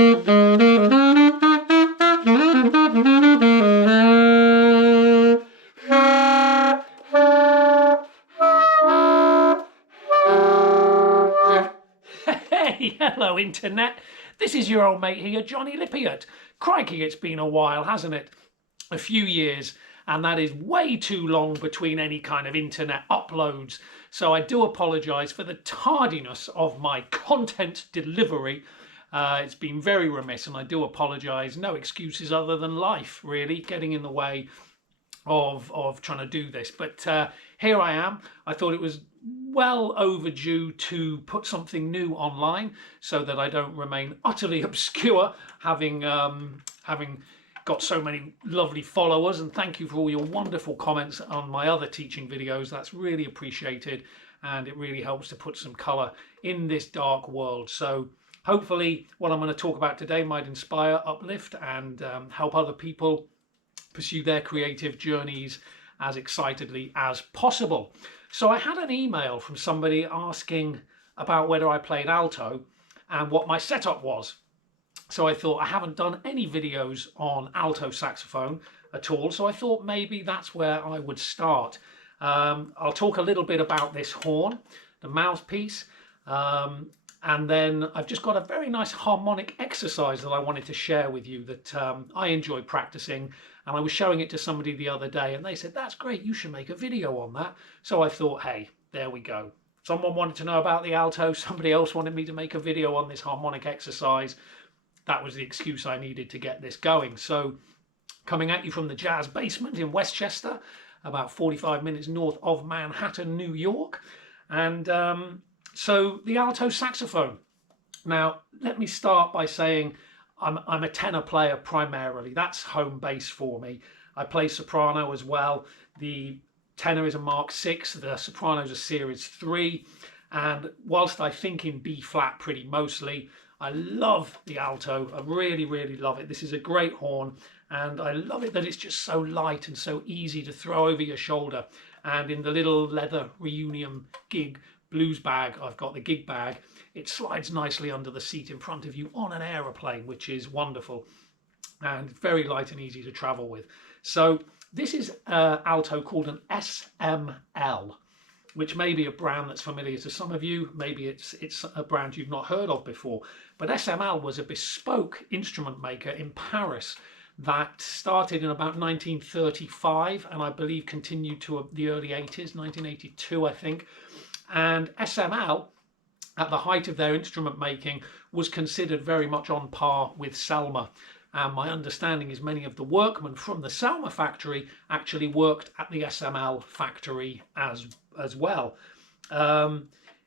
Hey, hello internet. This is your old mate here, Johnny Lippiett. Crikey, it's been a while, hasn't it? A few years, and that is way too long between any kind of internet uploads. So I do apologise for the tardiness of my content delivery. It's been very remiss, and I do apologise. No excuses other than life, really, getting in the way of trying to do this. But here I am. I thought it was well overdue to put something new online so that I don't remain utterly obscure, having got so many lovely followers. And thank you for all your wonderful comments on my other teaching videos. That's really appreciated, and it really helps to put some color in this dark world. So hopefully what I'm going to talk about today might inspire, uplift, and help other people pursue their creative journeys as excitedly as possible. So I had an email from somebody asking about whether I played alto and what my setup was. So I thought, I haven't done any videos on alto saxophone at all, so I thought maybe that's where I would start. I'll talk a little bit about this horn, the Mouthpiece, and then I've just got a very nice harmonic exercise that I wanted to share with you that I enjoy practicing, and I was showing it to somebody the other day and they said, that's great, you should make a video on that. So I thought, hey, there we go. Someone wanted to know about the alto, somebody else wanted me to make a video on this harmonic exercise. That was the excuse I needed to get this going. So coming at you from the Jazz Basement in Westchester, about 45 minutes north of Manhattan, New York. And so the alto saxophone. Now, let me start by saying I'm a tenor player primarily. That's home base for me. I play soprano as well. The tenor is a Mark 6, the soprano is a Series 3. And whilst I think in B flat pretty mostly, I love the alto. I really, really love it. This is a great horn, and I love it that it's just so light and so easy to throw over your shoulder. And in the little leather reunion gig blues bag, I've got the gig bag, it slides nicely under the seat in front of you on an aeroplane, which is wonderful and very light and easy to travel with. So this is alto called an SML, which may be a brand that's familiar to some of you. Maybe it's a brand you've not heard of before. But SML was a bespoke instrument maker in Paris that started in about 1935 and I believe continued to the early 80s, 1982 I think. And SML, at the height of their instrument making, was considered very much on par with Selmer. And my understanding is many of the workmen from the Selmer factory actually worked at the SML factory as well.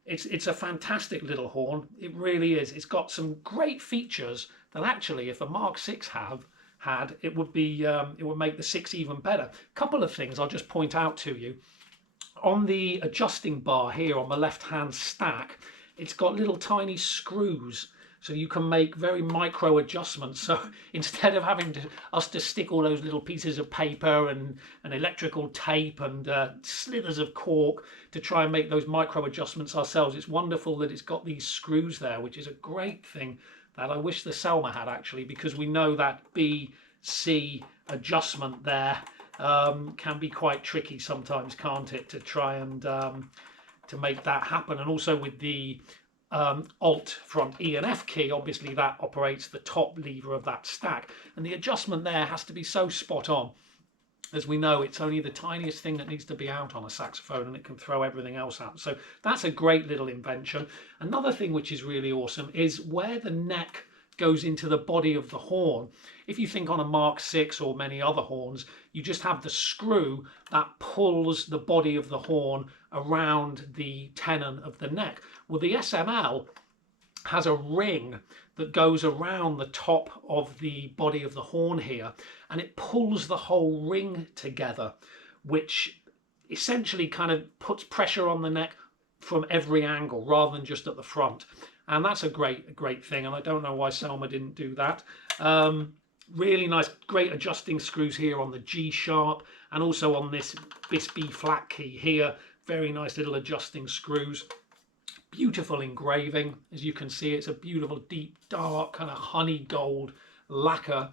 It's a fantastic little horn. It really is. It's got some great features that actually, if a Mark 6 had, it would make the 6 even better. Couple of things I'll just point out to you. On the adjusting bar here on the left-hand stack, it's got little tiny screws, so you can make very micro adjustments. So instead of having us to stick all those little pieces of paper and electrical tape and slithers of cork to try and make those micro adjustments ourselves, it's wonderful that it's got these screws there, which is a great thing that I wish the Selmer had actually, because we know that B-C adjustment there can be quite tricky sometimes, can't it, to try and to make that happen. And also with the Alt front E and F key, obviously that operates the top lever of that stack, and the adjustment there has to be so spot on. As we know, it's only the tiniest thing that needs to be out on a saxophone and it can throw everything else out. So that's a great little invention. Another thing which is really awesome is where the neck goes into the body of the horn. If you think on a Mark 6 or many other horns, you just have the screw that pulls the body of the horn around the tenon of the neck. Well, the SML has a ring that goes around the top of the body of the horn here, and it pulls the whole ring together, which essentially kind of puts pressure on the neck from every angle rather than just at the front. And that's a great thing, and I don't know why Selmer didn't do that. Really nice, great adjusting screws here on the G sharp and also on this B flat key here. Very nice little adjusting screws. Beautiful engraving. As you can see, it's a beautiful, deep, dark, kind of honey gold lacquer.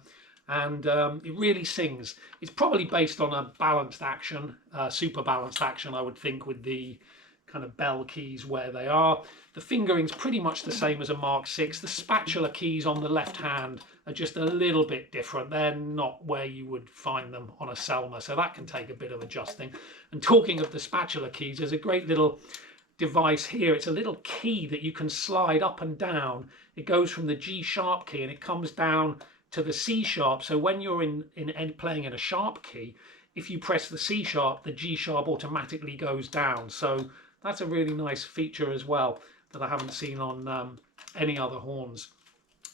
And it really sings. It's probably based on a balanced action, super balanced action, I would think, with the kind of bell keys where they are. The fingering's pretty much the same as a Mark VI. The spatula keys on the left hand are just a little bit different. They're not where you would find them on a Selmer, so that can take a bit of adjusting. And talking of the spatula keys, there's a great little device here. It's a little key that you can slide up and down. It goes from the G sharp key and it comes down to the C sharp. So when you're playing in a sharp key, if you press the C sharp, the G sharp automatically goes down. So that's a really nice feature as well that I haven't seen on any other horns.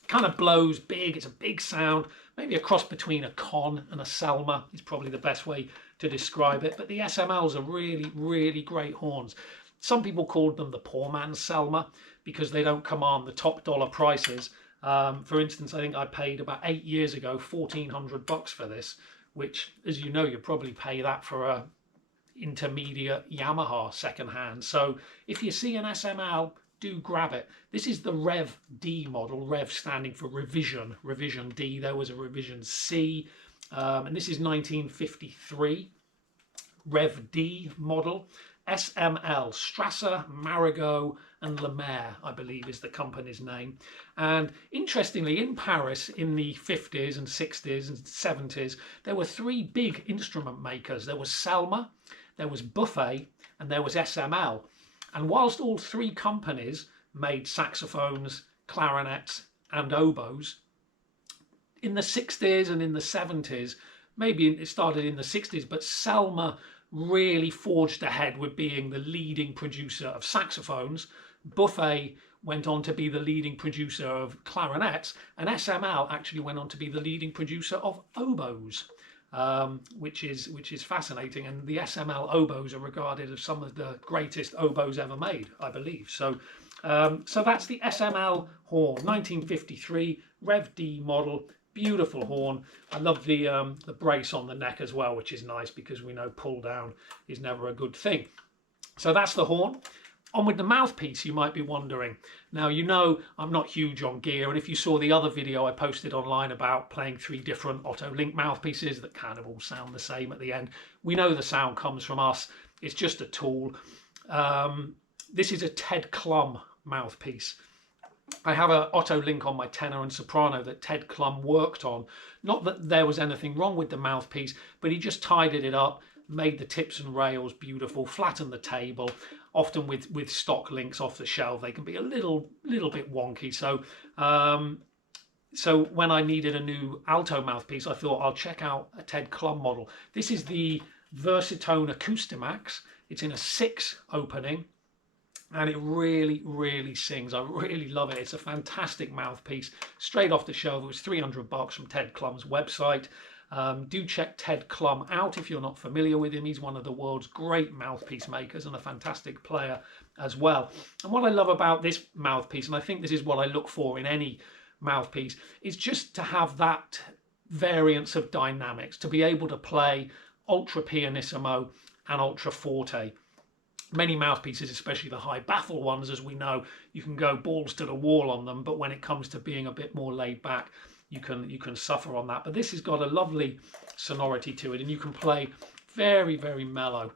Kind of blows big. It's a big sound, maybe a cross between a Con and a Selmer is probably the best way to describe it. But the SMLs are really, really great horns. Some people called them the poor man's Selmer because they don't command the top dollar prices. For instance, I think I paid about 8 years ago $1,400 for this, which, as you know, you probably pay that for a intermediate Yamaha secondhand. So if you see an SML, do grab it. This is the Rev D model, Rev standing for revision, revision D. There was a revision C, and this is 1953 Rev D model. SML, Strasser, Marigot and Lemaire, I believe is the company's name. And interestingly, in Paris in the 50s and 60s and 70s, there were three big instrument makers. There was Selmer, there was Buffet, and there was SML. And whilst all three companies made saxophones, clarinets and oboes, in the 60s and in the 70s, maybe it started in the 60s, but Selmer really forged ahead with being the leading producer of saxophones. Buffet went on to be the leading producer of clarinets, and SML actually went on to be the leading producer of oboes, which is fascinating. And the SML oboes are regarded as some of the greatest oboes ever made, I believe. So that's the SML horn, 1953 Rev D model. Beautiful horn. I love the brace on the neck as well, which is nice because we know pull down is never a good thing. So that's the horn. On with the mouthpiece, you might be wondering. Now, you know I'm not huge on gear, and if you saw the other video I posted online about playing 3 different Otto Link mouthpieces that kind of all sound the same at the end, we know the sound comes from us. It's just a tool. This is a Ted Klum mouthpiece. I have an Otto Link on my tenor and soprano that Ted Klum worked on. Not that there was anything wrong with the mouthpiece, but he just tidied it up, made the tips and rails beautiful, flattened the table. Often with stock links off the shelf, they can be a little bit wonky. So when I needed a new alto mouthpiece, I thought I'll check out a Ted Klum model. This is the Versitone Acoustimax. It's in a 6 opening. And it really, really sings. I really love it. It's a fantastic mouthpiece. Straight off the shelf. It was $300 from Ted Klum's website. Do check Ted Klum out if you're not familiar with him. He's one of the world's great mouthpiece makers and a fantastic player as well. And what I love about this mouthpiece, and I think this is what I look for in any mouthpiece, is just to have that variance of dynamics, to be able to play ultra pianissimo and ultra forte. Many mouthpieces, especially the high baffle ones, as we know, you can go balls to the wall on them, but when it comes to being a bit more laid back, you can suffer on that. But this has got a lovely sonority to it, and you can play very, very mellow.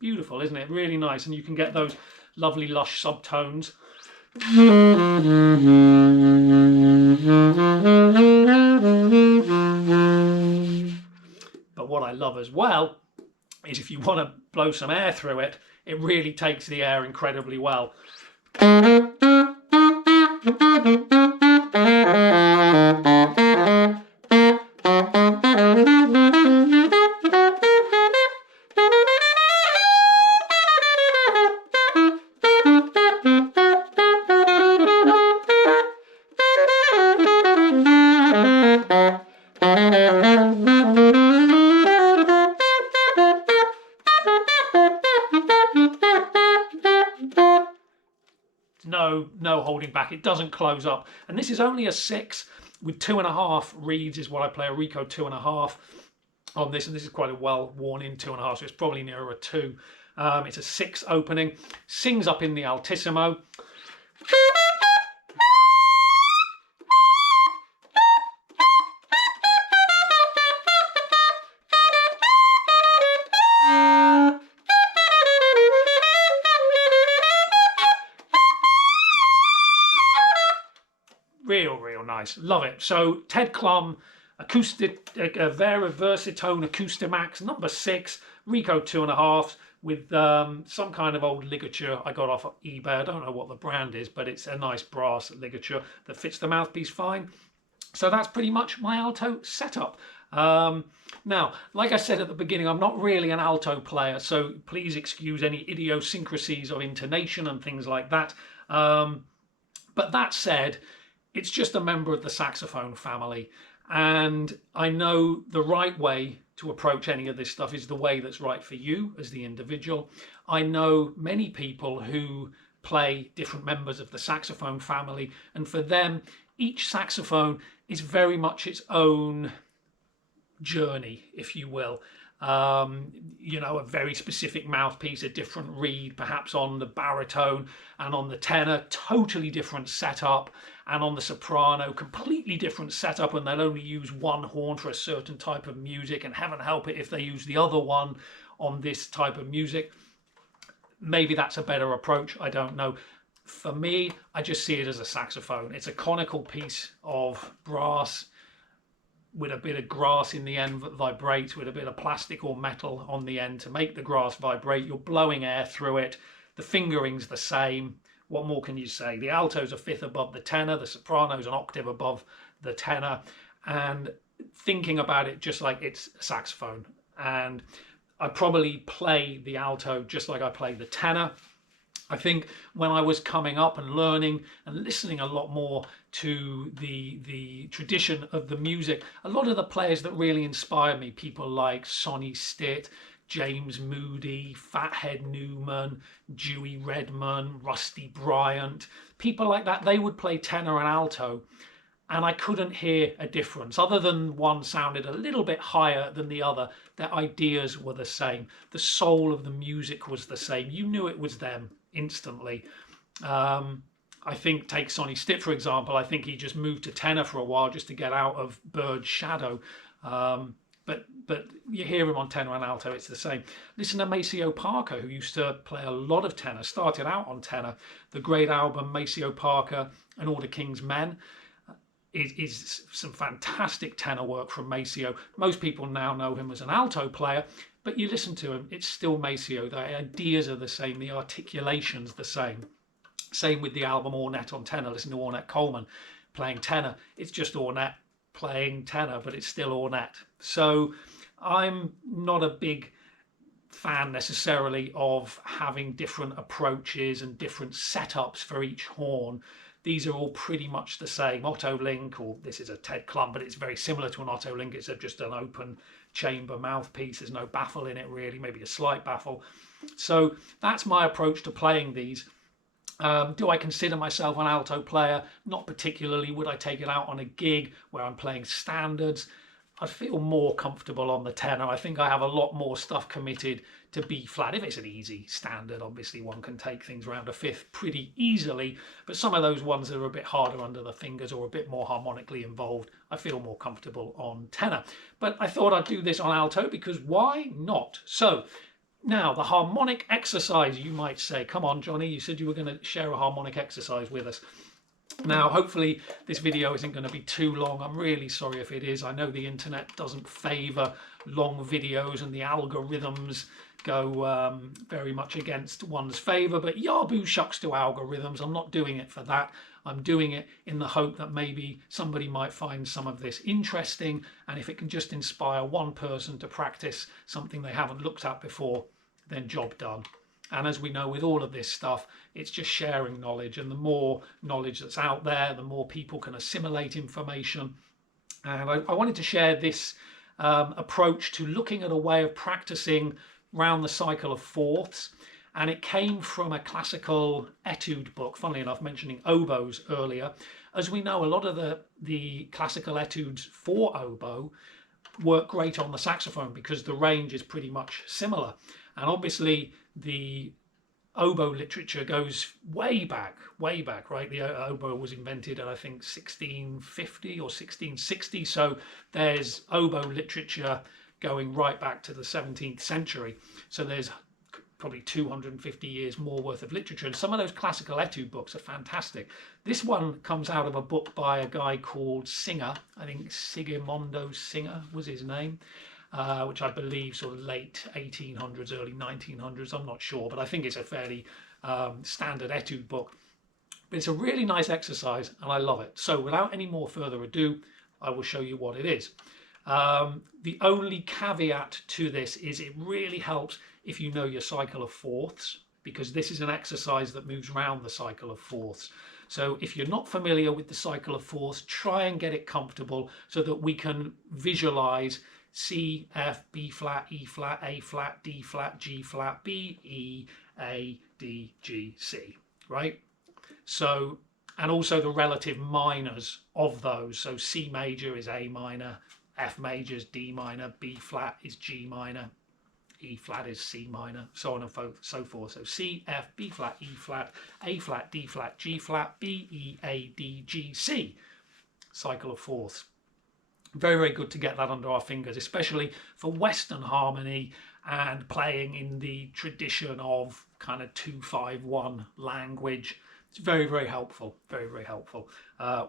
Beautiful, isn't it? Really nice, and you can get those lovely lush subtones. But what I love as well is if you want to blow some air through it, it really takes the air incredibly well. no holding back. It doesn't close up. And this is only a 6 with 2.5 reeds is what I play, a Rico 2.5 on this, and this is quite a well worn in 2.5, so it's probably nearer a 2. It's a 6 opening, sings up in the altissimo. Real nice, love it. So Ted Klum Versitone Acoustimax number 6, Rico 2.5 with some kind of old ligature I got off of eBay. I don't know what the brand is, but it's a nice brass ligature that fits the mouthpiece fine. So that's pretty much my alto setup. Now, like I said at the beginning, I'm not really an alto player, so please excuse any idiosyncrasies of intonation and things like that. But that said, it's just a member of the saxophone family, and I know the right way to approach any of this stuff is the way that's right for you as the individual. I know many people who play different members of the saxophone family, and for them, each saxophone is very much its own journey, if you will. You know, a very specific mouthpiece, a different reed, perhaps on the baritone, and on the tenor, totally different setup, and on the soprano, completely different setup, and they'll only use one horn for a certain type of music, and heaven help it if they use the other one on this type of music. Maybe that's a better approach, I don't know. For me, I just see it as a saxophone. It's a conical piece of brass with a bit of grass in the end that vibrates, with a bit of plastic or metal on the end to make the grass vibrate. You're blowing air through it. The fingering's the same. What more can you say? The alto's a 5th above the tenor, the soprano's an octave above the tenor, and thinking about it just like it's a saxophone. And I probably play the alto just like I play the tenor. I think when I was coming up and learning and listening a lot more to the tradition of the music, a lot of the players that really inspired me, people like Sonny Stitt, James Moody, Fathead Newman, Dewey Redman, Rusty Bryant, people like that, they would play tenor and alto, and I couldn't hear a difference other than one sounded a little bit higher than the other. Their ideas were the same. The soul of the music was the same. You knew it was them instantly. I think, take Sonny Stitt for example, I think he just moved to tenor for a while just to get out of Bird's shadow. But you hear him on tenor and alto, it's the same. Listen to Maceo Parker, who used to play a lot of tenor, started out on tenor. The great album Maceo Parker and All the King's Men is some fantastic tenor work from Maceo. Most people now know him as an alto player, but you listen to him, it's still Maceo. The ideas are the same, the articulation's the same. Same with the album Ornette on tenor. Listen to Ornette Coleman playing tenor. It's just Ornette playing tenor, but it's still Ornette. So I'm not a big fan necessarily of having different approaches and different setups for each horn. These are all pretty much the same. Otto Link, or this is a Ted Klum, but it's very similar to an Otto Link. It's just an open chamber mouthpiece. There's no baffle in it really, maybe a slight baffle. So that's my approach to playing these. Do I consider myself an alto player? Not particularly. Would I take it out on a gig where I'm playing standards? I'd feel more comfortable on the tenor. I think I have a lot more stuff committed to B flat. If it's an easy standard, obviously one can take things around a 5th pretty easily, but some of those ones that are a bit harder under the fingers or a bit more harmonically involved, I feel more comfortable on tenor. But I thought I'd do this on alto because why not? So now the harmonic exercise, you might say. Come on, Johnny, you said you were going to share a harmonic exercise with us. Now, hopefully this video isn't going to be too long. I'm really sorry if it is. I know the internet doesn't favour long videos and the algorithms go very much against one's favour, but yaboo shucks to algorithms. I'm not doing it for that. I'm doing it in the hope that maybe somebody might find some of this interesting, and if it can just inspire one person to practice something they haven't looked at before, then job done. And as we know with all of this stuff, it's just sharing knowledge, and the more knowledge that's out there, the more people can assimilate information. And I wanted to share this approach to looking at a way of practicing round the cycle of fourths. and it came from a classical etude book, funnily enough, mentioning oboes earlier. As we know, a lot of the classical etudes for oboe work great on the saxophone because the range is pretty much similar. And obviously the oboe literature goes way back, right? The oboe was invented in, I think, 1650 or 1660. So there's oboe literature going right back to the 17th century. So there's probably 250 years more worth of literature, and some of those classical etude books are fantastic. This one comes out of a book by a guy called Singer, I think Sigismondo Singer was his name, which I believe sort of late 1800s, early 1900s, I'm not sure, but I think it's a fairly standard etude book. But it's a really nice exercise and I love it. So without any more further ado, I will show you what it is. The only caveat to this is it really helps if you know your cycle of fourths, because this is an exercise that moves around the cycle of fourths. So if you're not familiar with the cycle of fourths, try and get it comfortable so that we can visualize C, F, B flat, E flat, A flat, D flat, G flat, B, E, A, D, G, C, right? So, and also the relative minors of those. So C major is A minor, F major is D minor, B flat is G minor, E flat is C minor, so on and so forth. So C, F, B flat, E flat, A flat, D flat, G flat, B, E, A, D, G, C. Cycle of fourths. Very, very good to get that under our fingers, especially for Western harmony and playing in the tradition of kind of 2-5-1 language. It's very, very helpful, very, very helpful.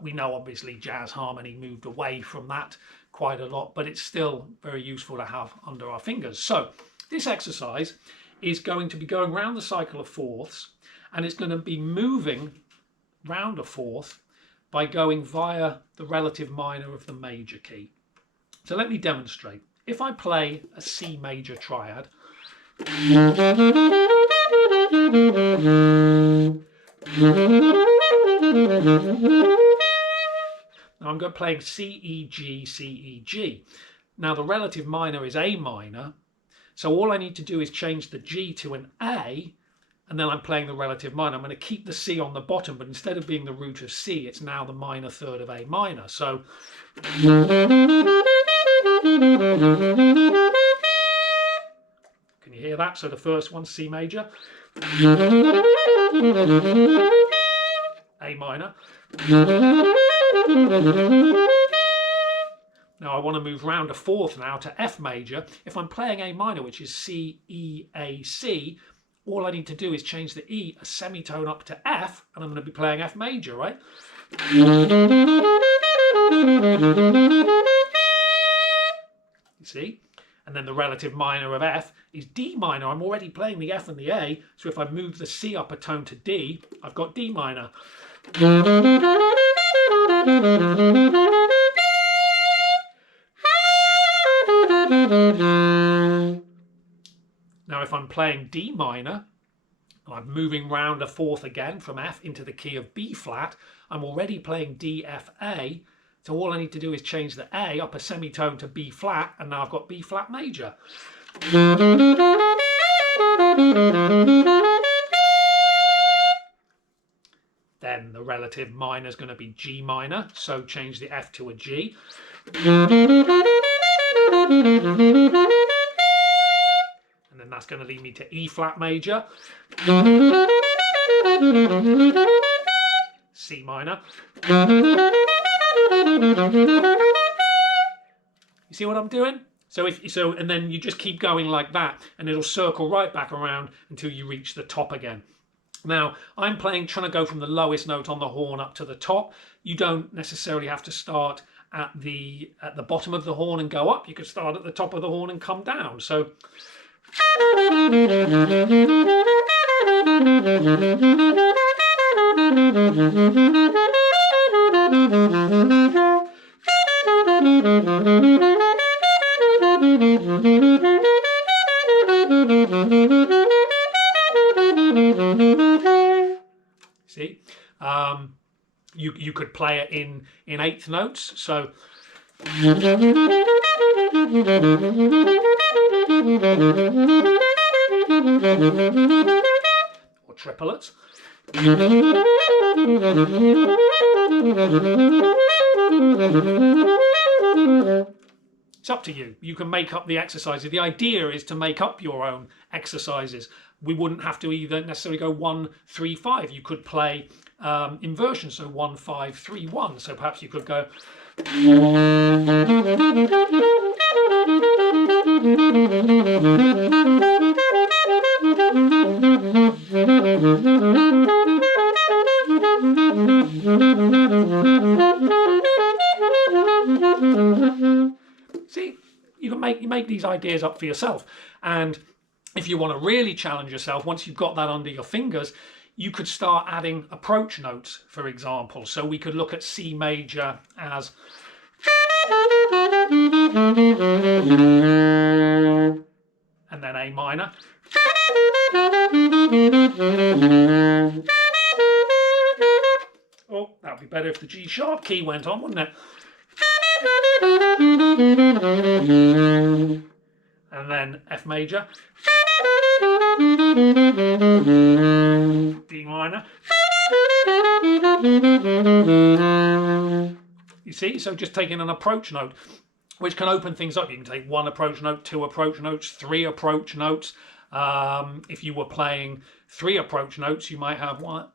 We know obviously jazz harmony moved away from that quite a lot, but it's still very useful to have under our fingers. So this exercise is going to be going around the cycle of fourths, and it's going to be moving round a fourth by going via the relative minor of the major key. So let me demonstrate. If I play a C major triad, now I'm playing C, E, G, C, E, G. Now the relative minor is A minor, so all I need to do is change the G to an A, and then I'm playing the relative minor. I'm going to keep the C on the bottom, but instead of being the root of C, it's now the minor third of A minor. So can you hear that? So the first one, C major, A minor. Now I want to move round a fourth now to F major. If I'm playing A minor, which is C, E, A, C, all I need to do is change the E a semitone up to F, and I'm going to be playing F major, right? You see? And then the relative minor of F is D minor. I'm already playing the F and the A, so if I move the C up a tone to D, I've got D minor. Now if I'm playing D minor, and I'm moving round a fourth again from F into the key of B flat, I'm already playing D, F, A, so all I need to do is change the A up a semitone to B flat, and now I've got B flat major. Then the relative minor is going to be G minor, so change the F to a G. And then that's going to lead me to E flat major, C minor. You see what I'm doing? So and then you just keep going like that, and it'll circle right back around until you reach the top again. Now, I'm trying to go from the lowest note on the horn up to the top. You don't necessarily have to start at the bottom of the horn and go up. You could start at the top of the horn and come down. So see, you could play it in eighth notes. So triplets. It's up to you. You can make up the exercises. The idea is to make up your own exercises. We wouldn't have to either necessarily go 1, 3, 5. You could play inversion, so 1, 5, 3, 1. So perhaps you could go. See, you make these ideas up for yourself, and if you want to really challenge yourself, once you've got that under your fingers, you could start adding approach notes, for example. So we could look at C major as and then A minor. Oh, that would be better if the G sharp key went on, wouldn't it? And then F major, D minor. You see, so just taking an approach note, which can open things up. You can take 1 approach note, 2 approach notes, 3 approach notes. If you were playing 3 approach notes, you might have one.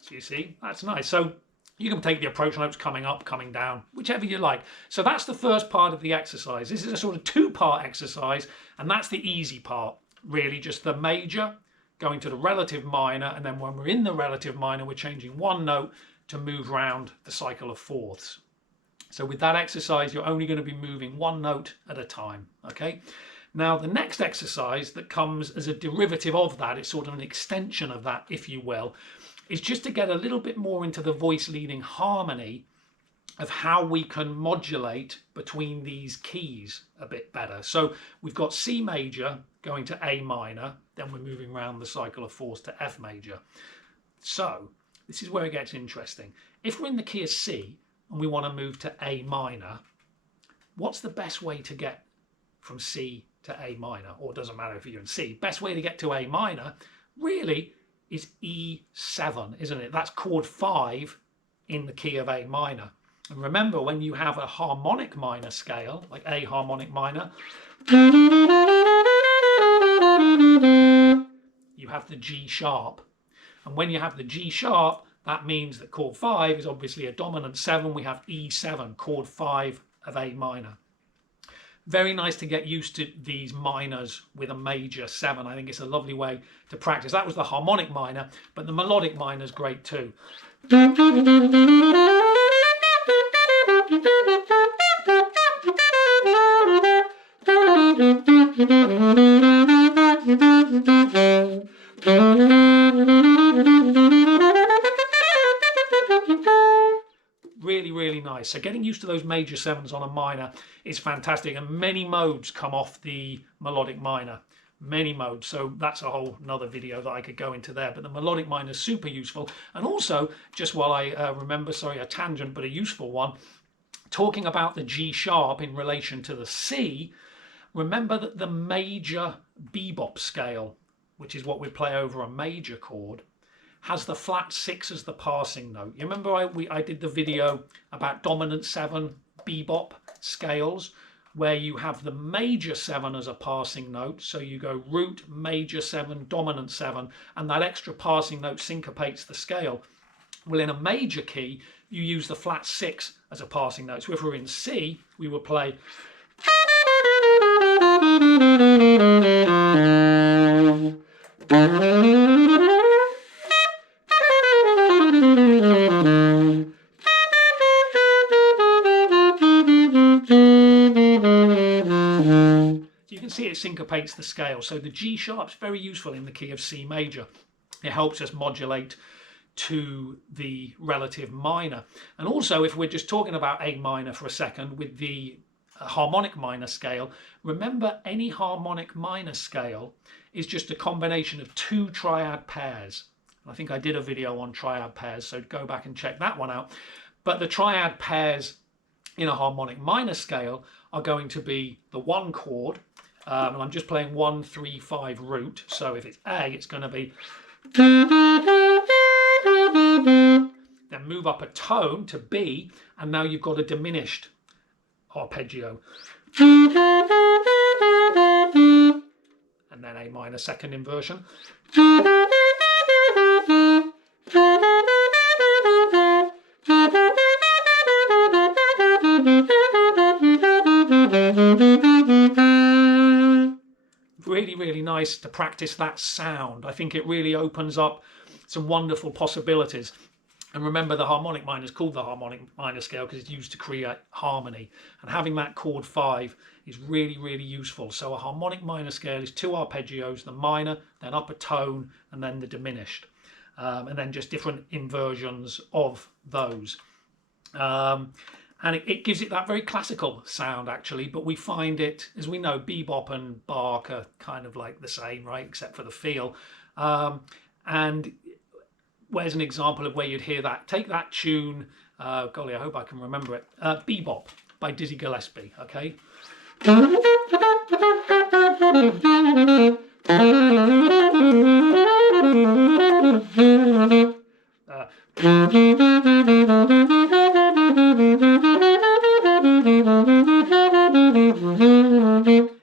So you see, that's nice. So you can take the approach notes coming up, coming down, whichever you like. So that's the first part of the exercise. This is a sort of 2-part exercise, and that's the easy part, really, just the major going to the relative minor, and then when we're in the relative minor, we're changing 1 note to move round the cycle of fourths. So with that exercise, you're only going to be moving 1 note at a time, okay? Now, the next exercise that comes as a derivative of that, it's sort of an extension of that, if you will, is just to get a little bit more into the voice leading harmony of how we can modulate between these keys a bit better. So we've got C major going to A minor, then we're moving around the cycle of fourths to F major. So this is where it gets interesting. If we're in the key of C and we want to move to A minor, what's the best way to get from C to A minor? Or it doesn't matter if you're in C. Best way to get to A minor really is E7, isn't it? That's chord 5 in the key of A minor. And remember, when you have a harmonic minor scale, like A harmonic minor, you have the G sharp. And when you have the G sharp, that means that chord 5 is obviously a dominant 7. We have E7, chord 5 of A minor. Very nice to get used to these minors with a major 7. I think it's a lovely way to practice. That was the harmonic minor, but the melodic minor is great too. Really nice. So getting used to those major 7s on a minor is fantastic, and many modes come off the melodic minor, many modes. So that's a whole another video that I could go into there, but the melodic minor is super useful. And also, just while I remember, sorry, a tangent, but a useful one, talking about the G sharp in relation to the C, remember that the major bebop scale, which is what we play over a major chord, has the flat 6 as the passing note. You remember I did the video about dominant 7 bebop scales, where you have the major 7 as a passing note. So you go root, major 7, dominant 7, and that extra passing note syncopates the scale. Well, in a major key, you use the flat 6 as a passing note. So if we're in C, we would play. You can see it syncopates the scale. So the G sharp's very useful in the key of C major. It helps us modulate to the relative minor. And also, if we're just talking about A minor for a second with the harmonic minor scale, remember any harmonic minor scale is just a combination of 2 triad pairs. I think I did a video on triad pairs, so go back and check that one out. But the triad pairs in a harmonic minor scale are going to be the one chord, and I'm just playing 1, 3, 5 root. So if it's A, it's going to be, then move up a tone to B, and now you've got a diminished arpeggio, and then A minor second inversion. Really, really nice to practice that sound. I think it really opens up some wonderful possibilities. And remember, the harmonic minor is called the harmonic minor scale because it's used to create harmony. And having that chord 5 is really, really useful. So a harmonic minor scale is 2 arpeggios, the minor, then upper tone, and then the diminished. And then just different inversions of those. And it gives it that very classical sound, actually, but we find it, as we know, bebop and Bach are kind of like the same, right, except for the feel. And where's an example of where you'd hear that? Take that tune, golly, I hope I can remember it, Bebop by Dizzy Gillespie, okay?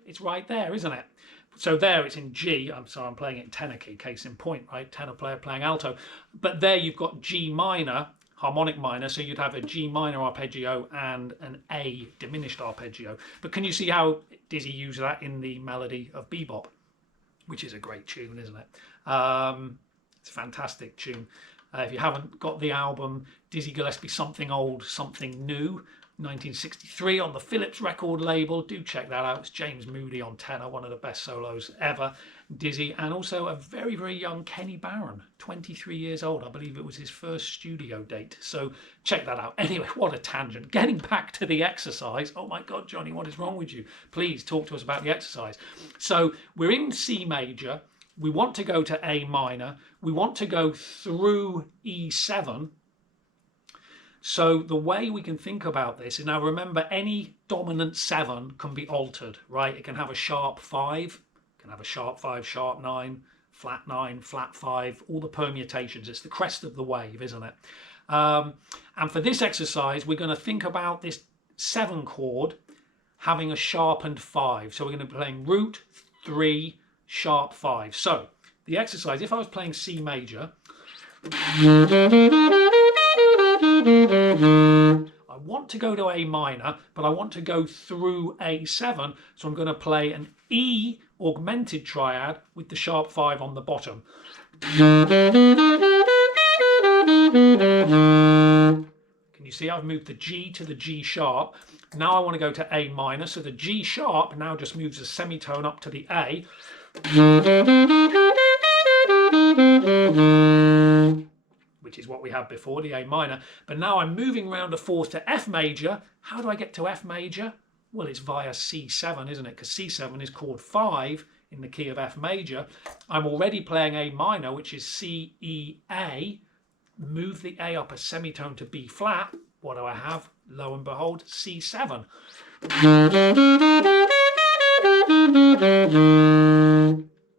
It's right there, isn't it? So there it's in G. I'm sorry, I'm playing it in tenor key, case in point, right? Tenor player playing alto. But there you've got G minor, harmonic minor, so you'd have a G minor arpeggio and an A diminished arpeggio. But can you see how Dizzy used that in the melody of Bebop, which is a great tune, isn't it? It's a fantastic tune. If you haven't got the album Dizzy Gillespie Something Old, Something New, 1963 on the Philips record label, do check that out. It's James Moody on tenor, one of the best solos ever. Dizzy, and also a very, very young Kenny Barron, 23 years old. I believe it was his first studio date. So check that out. Anyway, what a tangent. Getting back to the exercise. Oh my God, Johnny, what is wrong with you? Please talk to us about the exercise. So we're in C major. We want to go to A minor. We want to go through E7. So the way we can think about this is, now remember, any dominant 7 can be altered, right? It can have a sharp 5, it can have a sharp 5, sharp 9, flat 5, all the permutations. It's the crest of the wave, isn't it? And for this exercise, we're going to think about this 7 chord having a sharpened 5. So we're going to be playing root, 3, sharp 5. So the exercise, if I was playing C major, I want to go to A minor, but I want to go through A7, so I'm going to play an E augmented triad with the sharp 5 on the bottom. Can you see I've moved the G to the G sharp? Now I want to go to A minor, so the G sharp now just moves a semitone up to the A. Which is what we had before, the A minor. But now I'm moving round a 4th to F major. How do I get to F major? Well, it's via C7, isn't it? Because C7 is chord 5 in the key of F major. I'm already playing A minor, which is C, E, A. Move the A up a semitone to B flat. What do I have? Lo and behold, C7.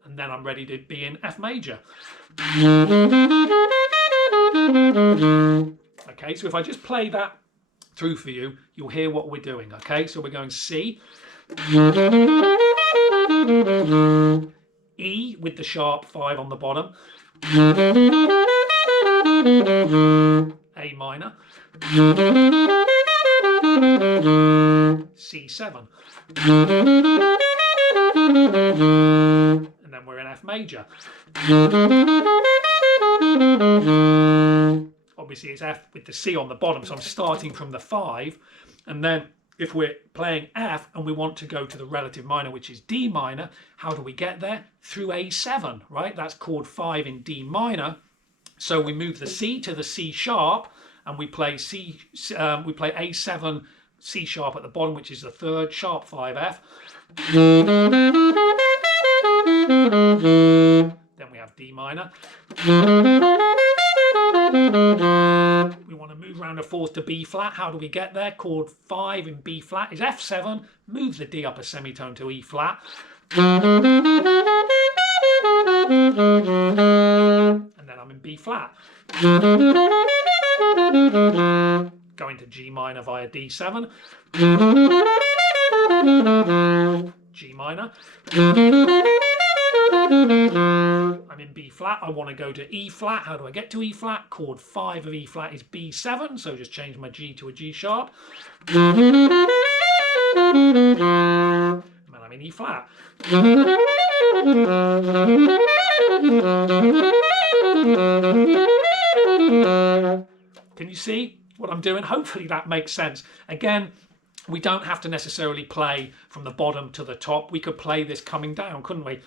And then I'm ready to be in F major. Okay, so if I just play that through for you, you'll hear what we're doing. Okay, so we're going C, E with the sharp 5 on the bottom, A minor, C7, and then we're in F major. Obviously it's F with the C on the bottom, so I'm starting from the 5, and then if we're playing F and we want to go to the relative minor, which is D minor, how do we get there? Through A7, right? That's chord 5 in D minor. So we move the C to the C sharp, and we play A7 C sharp at the bottom, which is the 3rd, sharp 5 F. Then we have D minor. We want to move around down a fourth to B flat. How do we get there? Chord 5 in B flat is F7, move the D up a semitone to E flat. And then I'm in B flat. Going to G minor via D7. G minor. I'm in B flat. I want to go to E flat. How do I get to E flat? Chord 5 of E flat is B7, so just change my G to a G sharp. And I'm in E flat. Can you see what I'm doing? Hopefully that makes sense. Again, we don't have to necessarily play from the bottom to the top. We could play this coming down, couldn't we?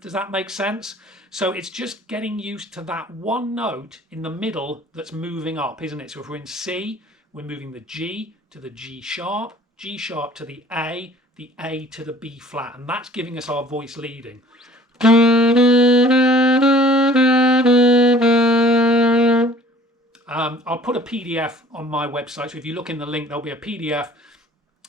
Does that make sense? So it's just getting used to that one note in the middle that's moving up, isn't it? So if we're in C, we're moving the G to the G sharp to the A to the B flat, and that's giving us our voice leading. I'll put a PDF on my website, so if you look in the link, there'll be a PDF.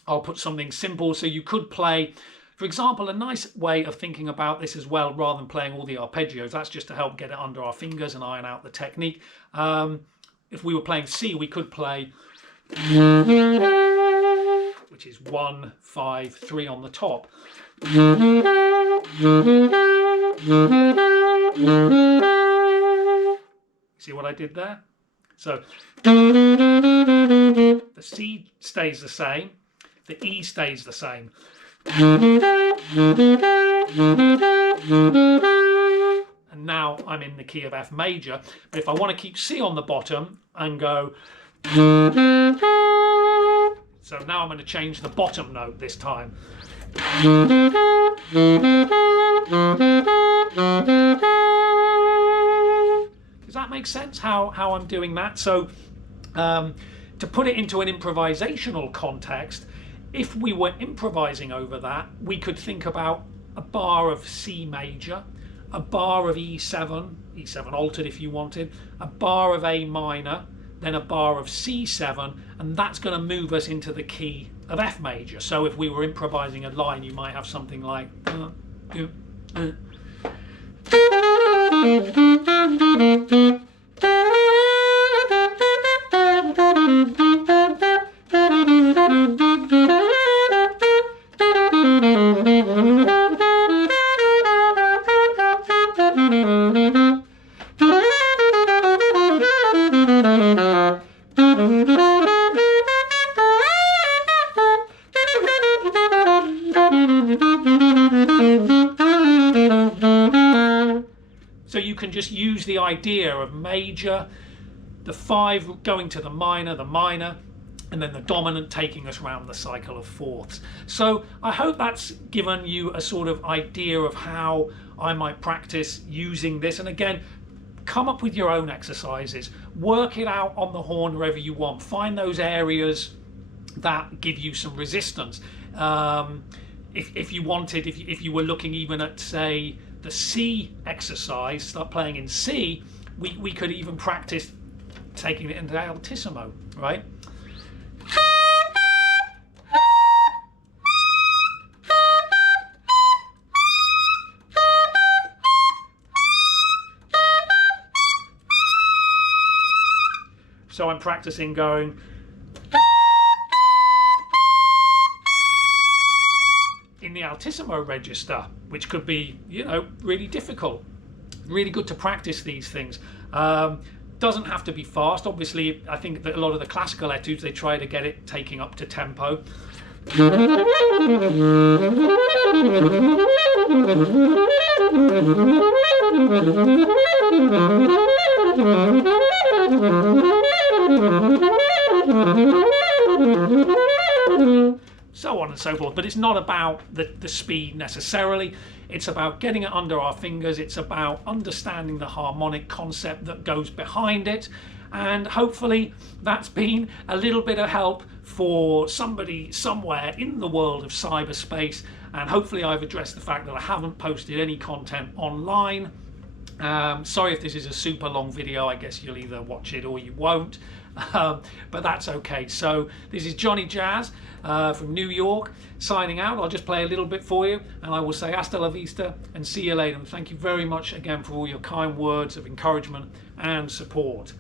I'll put something simple, so you could play. For example, a nice way of thinking about this as well, rather than playing all the arpeggios, that's just to help get it under our fingers and iron out the technique. If we were playing C, we could play, which is 1, 5, 3 on the top. See what I did there? So the C stays the same, the E stays the same. And now I'm in the key of F major, but if I want to keep C on the bottom and go, so now I'm going to change the bottom note this time. Does that make sense how I'm doing that? So to put it into an improvisational context, if we were improvising over that, we could think about a bar of C major, a bar of E7 altered if you wanted, a bar of A minor, then a bar of C7, and that's going to move us into the key of F major. So if we were improvising a line, you might have something like so you can just use the idea of major, the 5 going to the minor, and then the dominant taking us around the cycle of fourths. So I hope that's given you a sort of idea of how I might practice using this. And again, come up with your own exercises, work it out on the horn wherever you want, find those areas that give you some resistance. If you wanted, if you were looking even at, say, the C exercise, start playing in C, we could even practice taking it into altissimo, right? So I'm practicing going in the altissimo register, which could be, you know, really difficult. Really good to practice these things. Doesn't have to be fast. Obviously, I think that a lot of the classical etudes, they try to get it taking up to tempo. So on and so forth. But it's not about the speed necessarily. It's about getting it under our fingers. It's about understanding the harmonic concept that goes behind it. And hopefully that's been a little bit of help for somebody somewhere in the world of cyberspace. And hopefully I've addressed the fact that I haven't posted any content online. Sorry if this is a super long video. I guess you'll either watch it or you won't, but that's okay. So this is Johnny Jazz from New York signing out. I'll just play a little bit for you and I will say hasta la vista and see you later. And thank you very much again for all your kind words of encouragement and support.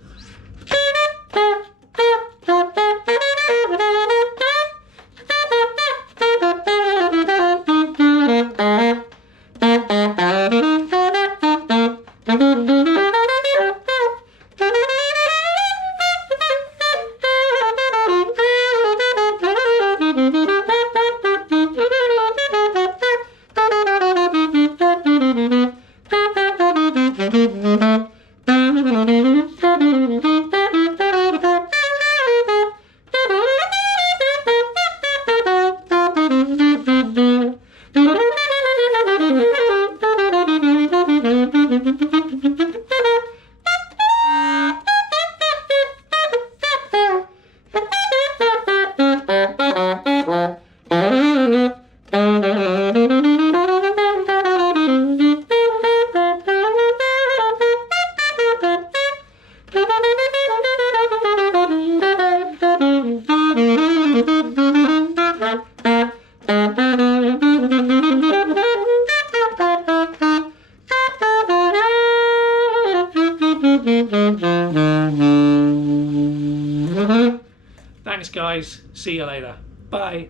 Thanks guys, see you later, bye.